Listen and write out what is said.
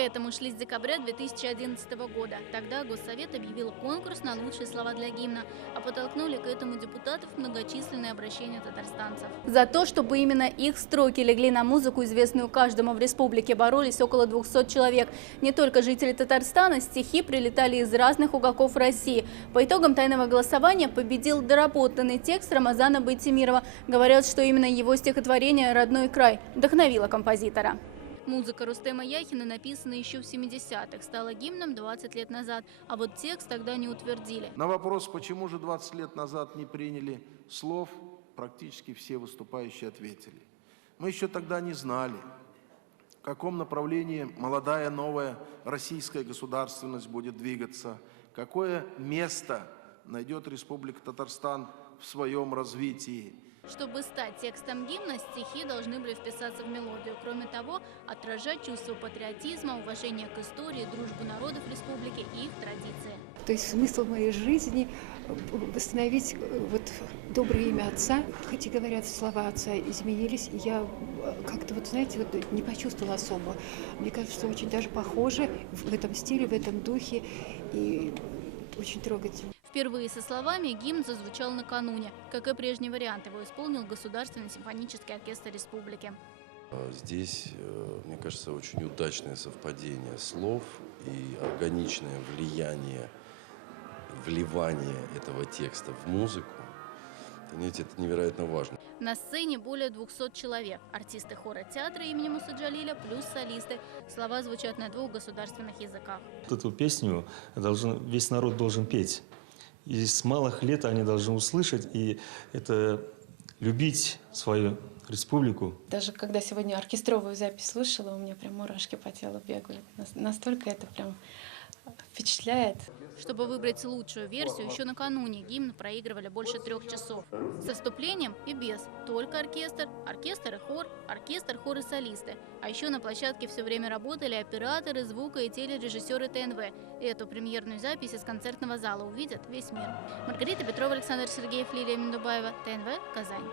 этому шли с декабря 2011 года. Тогда Госсовет объявил конкурс на лучшие слова для гимна, а подтолкнули к этому депутатов многочисленные обращения татарстанцев. За то, чтобы именно их строки легли на музыку, известную каждому в республике, боролись около 200 человек. Не только жители Татарстана, стихи прилетали из разных уголков России. По итогам тайного голосования победил доработанный текст Рамазана Байтимирова. Говорят, что именно его стихотворение «Родной край» вдохновило композитора. Музыка Рустема Яхина, написана еще в 70-х, стала гимном 20 лет назад, а вот текст тогда не утвердили. На вопрос, почему же 20 лет назад не приняли слов, практически все выступающие ответили. Мы еще тогда не знали, в каком направлении молодая новая российская государственность будет двигаться, какое место найдет Республика Татарстан в своем развитии. Чтобы стать текстом гимна, стихи должны были вписаться в мелодию. Кроме того, отражать чувство патриотизма, уважение к истории, дружбу народов республики и их традиции. То есть смысл моей жизни – восстановить вот доброе имя отца. Хоть и говорят, слова отца изменились, я как-то, вот знаете, вот не почувствовала особо. Мне кажется, что очень даже похоже в этом стиле, в этом духе, и очень трогательно. Впервые со словами гимн зазвучал накануне. Как и прежний вариант, его исполнил Государственный симфонический оркестр республики. Здесь, мне кажется, очень удачное совпадение слов и органичное вливание этого текста в музыку. Понимаете, это невероятно важно. На сцене более 200 человек. Артисты хора театра имени Мусы Джалиля плюс солисты. Слова звучат на 2 государственных языках. Эту песню весь народ должен петь. И с малых лет они должны услышать и это любить свою республику. Даже когда сегодня оркестровую запись слушала, у меня прям мурашки по телу бегали. Настолько это прям впечатляет. Чтобы выбрать лучшую версию, еще накануне гимн проигрывали больше 3 часов. Со вступлением и без. Только оркестр, оркестр и хор, оркестр, хор и солисты. А еще на площадке все время работали операторы, звука и телережиссеры ТНВ. Эту премьерную запись из концертного зала увидят весь мир. Маргарита Петрова, Александр Сергеев, Лилия Миндубаева, ТНВ, Казань.